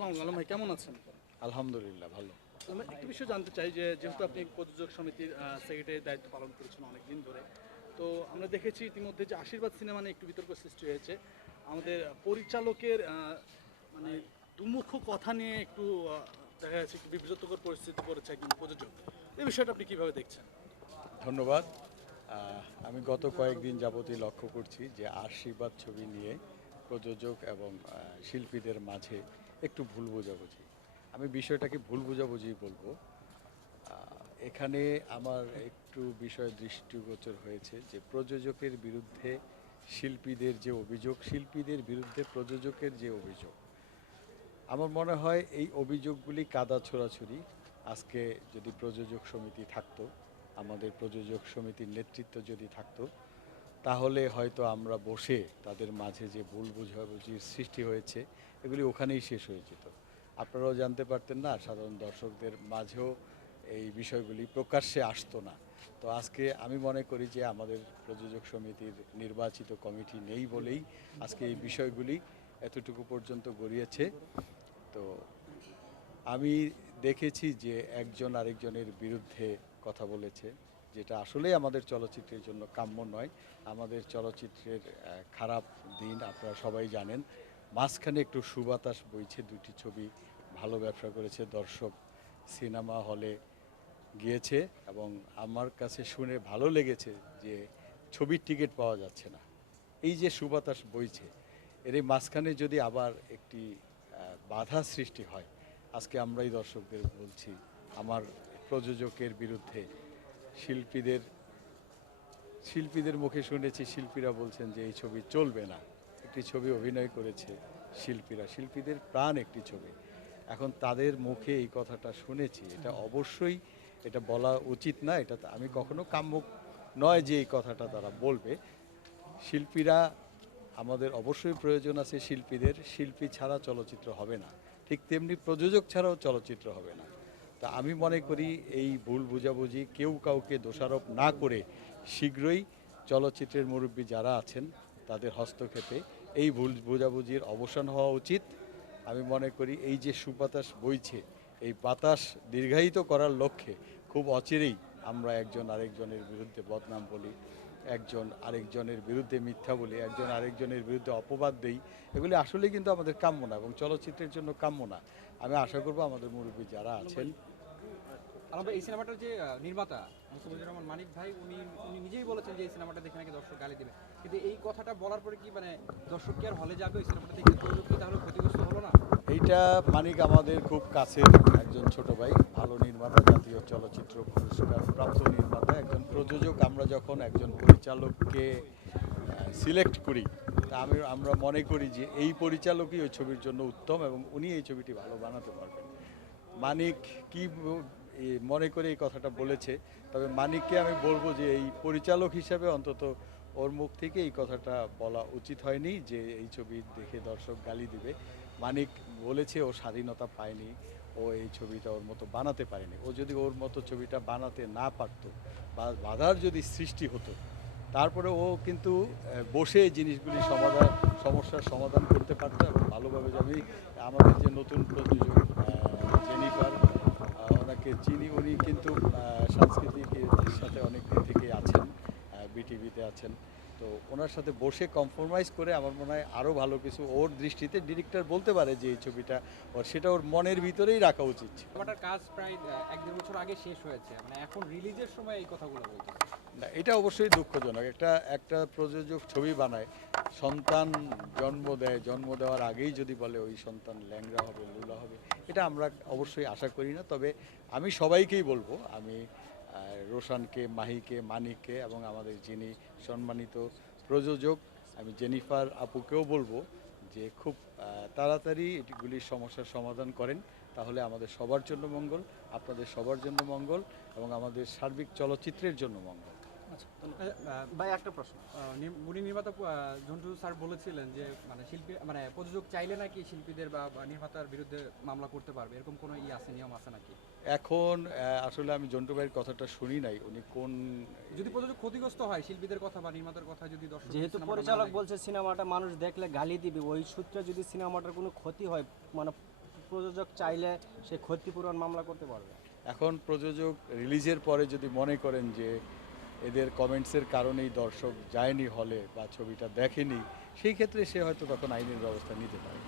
আসসালামু আলাইকুম। ভাই কেমন আছেন? আলহামদুলিল্লাহ ভালো। আমি একটু বিষয় জানতে চাই যে যেহেতু আপনি প্রযোজক সমিতির সেক্রেটারির দায়িত্ব পালন করেছেন অনেক দিন ধরে তো আমরা দেখেছি ইতিমধ্যে যে আশীর্বাদ সিনেমা নিয়ে একটু বিতর্ক সৃষ্টি হয়েছে। আমাদের পরিচালকের মানে দুমুখ কথা নিয়ে একটু দেখা যাচ্ছে একটু বিব্রতকর পরিস্থিতি করেছে একজন প্রযোজক। এই বিষয়টা আপনি কীভাবে দেখছেন? ধন্যবাদ। আমি গত কয়েকদিন যাবতই লক্ষ্য করছি যে আশীর্বাদ ছবি নিয়ে প্রযোজক এবং শিল্পীদের মাঝে একটু ভুল বোঝাবুঝি। আমি বিষয়টাকে ভুল বোঝাবুঝি বলব। এখানে আমার একটু বিষয় দৃষ্টিগোচর হয়েছে যে প্রযোজকের বিরুদ্ধে শিল্পীদের যে অভিযোগ, শিল্পীদের বিরুদ্ধে প্রযোজকের যে অভিযোগ, আমার মনে হয় এই অভিযোগগুলি কাদা ছোড়াছুরি আজকে যদি প্রযোজক সমিতি থাকতো, আমাদের প্রযোজক সমিতির নেতৃত্ব যদি থাকতো তাহলে হয়তো আমরা বসে তাদের মাঝে যে ভুল বুঝাবুঝির সৃষ্টি হয়েছে, এগুলি ওখানেই শেষ হয়ে যেত। আপনারাও জানতে পারতেন না, সাধারণ দর্শকদের মাঝেও এই বিষয়গুলি প্রকাশ্যে আসতো না। তো আজকে আমি মনে করি যে আমাদের প্রযোজক সমিতির নির্বাচিত কমিটি নেই বলেই আজকে এই বিষয়গুলি এতটুকু পর্যন্ত গড়িয়েছে। তো আমি দেখেছি যে একজন আরেকজনের বিরুদ্ধে কথা বলেছে। যেটা আসলেই আমাদের চলচ্চিত্রের জন্য কাম্য নয়, আমাদের চলচ্চিত্রের খারাপ দিন আপনারা সবাই জানেন। মাঝখানে একটু সুবাতাস বইছে দুটি ছবি, ভালো ব্যবসা করেছে, দর্শক সিনেমা হলে গিয়েছে এবং আমার কাছে শুনে ভালো লেগেছে যে ছবির টিকিট পাওয়া যাচ্ছে না। এই যে সুবাতাস বইছে, এর এই মাঝখানে যদি আবার একটি বাধা সৃষ্টি হয়, আজকে আমরাই দর্শকদের বলছি, আমার প্রযোজকের বিরুদ্ধে শিল্পীদের শিল্পীদের মুখে শুনেছি শিল্পীরা বলছেন যে এই ছবি চলবে না। একটি ছবি অভিনয় করেছে শিল্পীরা, শিল্পীদের প্রাণ একটি ছবি। এখন তাদের মুখে এই কথাটা শুনেছি, এটা অবশ্যই এটা বলা উচিত না, এটা আমি কখনো কাম্য নয় যে এই কথাটা তারা বলবে। শিল্পীরা, আমাদের অবশ্যই প্রয়োজন আছে শিল্পীদের, শিল্পী ছাড়া চলচ্চিত্র হবে না। ঠিক তেমনি প্রযোজক ছাড়াও চলচ্চিত্র হবে না। তা আমি মনে করি এই ভুল বুঝাবুঝি কেউ কাউকে দোষারোপ না করে শীঘ্রই চলচ্চিত্রের মুরব্বী যারা আছেন, তাদের হস্তক্ষেপে এই ভুল বুঝাবুঝির অবসান হওয়া উচিত। আমি মনে করি এই যে সুবাতাস বইছে, এই বাতাস দীর্ঘায়িত করার লক্ষ্যে খুব অচিরেই আমরা একজন আরেকজনের বিরুদ্ধে বদনাম বলি, একজন আরেকজনের বিরুদ্ধে মিথ্যা বলি, একজন আরেকজনের বিরুদ্ধে অপবাদ দেই, এগুলি আসলে কিন্তু আমাদের কাম্য না এবং চলচ্চিত্রের জন্য কাম্য না। আমি আশা করব আমাদের মুরব্বী যারা আছেন। আলাদা এই সিনেমাটার যে নির্মাতা মুস্তফিজুর রহমান মানিক ভাই উনি উনি নিজেই বলেছেন যে এই সিনেমাটা দেখে নাকি দর্শক গালি দেবে। কিন্তু এই কথাটা বলার পরে কি মানে দর্শক কি আর হলে যাবে ওই সিনেমাটা দেখে প্রযোজক কি তাহলে ক্ষতিগ্রস্ত হলো না? এইটা মানিক আমাদের খুব কাছের একজন ছোট ভাই ভালো নির্মাতা জাতীয় চলচ্চিত্র পুরস্কার প্রাপ্ত নির্মাতা একজন প্রযোজক। আমরা যখন একজন পরিচালককে সিলেক্ট করি আমি, আমরা মনে করি যে এই পরিচালকই ওই ছবির জন্য উত্তম এবং উনি এই ছবিটি ভালো বানাতে পারবেন। মানিক কি মনে করে এই কথাটা বলেছে, তবে মানিককে আমি বলব যে এই পরিচালক হিসাবে অন্তত ওর মুখ থেকে এই কথাটা বলা উচিত হয়নি যে এই ছবি দেখে দর্শক গালি দিবে। মানিক বলেছে ও স্বাধীনতা পায়নি, ও এই ছবিটা ওর মতো বানাতে পারেনি। ও যদি ওর মতো ছবিটা বানাতে না পারতো বা বাধার যদি সৃষ্টি হতো তারপরে ও কিন্তু বসে জিনিসগুলি সমাধান, সমস্যার সমাধান করতে পারতো এবং ভালোভাবে যাবে আমাদের যে নতুন প্রযোজক জেনিফার ওনাকে চিনি, উনি কিন্তু সাংস্কৃতিক সাথে অনেক দিন থেকে আছেন বিটিভিতে আছেন। তো ওনার সাথে বসে কম্প্রোমাইজ করে আমার মনে হয় আরও ভালো কিছু ওর দৃষ্টিতে ডিরেক্টর বলতে পারে যে এই ছবিটা ওর সেটা ওর মনের ভিতরেই রাখা উচিত। সিনেমাটার কাজ প্রায় এক দেড় বছর আগে শেষ হয়েছে। মানে এখন রিলিজের সময় এই কথাগুলো বলতে না এটা অবশ্যই দুঃখজনক। একটা একটা প্রযোজক ছবি বানায় সন্তান জন্ম দেয় জন্ম দেওয়ার আগেই যদি বলে ওই সন্তান ল্যাংরা হবে লুলা হবে এটা আমরা অবশ্যই আশা করি না। তবে আমি সবাইকেই বলব আমি রোশানকে, মাহিকে, মানিককে এবং আমাদের যিনি সম্মানিত প্রযোজক, আমি জেনিফার আপুকেও বলব যে খুব তাড়াতাড়ি এটিগুলি সমস্যার সমাধান করেন। তাহলে আমাদের সবার জন্য মঙ্গল, আপনাদের সবার জন্য মঙ্গল এবং আমাদের সার্বিক চলচ্চিত্রের জন্য মঙ্গল। আচ্ছা ভাই একটা প্রশ্ন। মুনি নির্মাতা ঝন্টু স্যার বলেছিলেন যে মানে শিল্পী মানে প্রযোজক চাইলে নাকি শিল্পীদের বা নির্মাতার বিরুদ্ধে মামলা করতে পারবে? এরকম কোনো ই আছে নিয়ম আছে নাকি? এখন আসলে আমি জন্টু ভাইয়ের কথাটা শুনি নাই। উনি কোন যদি প্রযোজক ক্ষতিগ্রস্ত হয় শিল্পীদের কথা বা নির্মাতার কথা যদি দর্শক যেহেতু পরিচালক বলছে সিনেমাটা মানুষ দেখলে গালি দিবে ওই সূত্রে যদি সিনেমাটার কোনো ক্ষতি হয় মানে প্রযোজক চাইলে সে ক্ষতিপূরণ মামলা করতে পারবে। এখন প্রযোজক রিলিজের পরে যদি মনে করেন যে এদের কমেন্টসের কারণেই দর্শক যায়নি হলে বা ছবিটা দেখেনি, সেই ক্ষেত্রে সে হয়তো তখন আইনের ব্যবস্থা নিতে পারে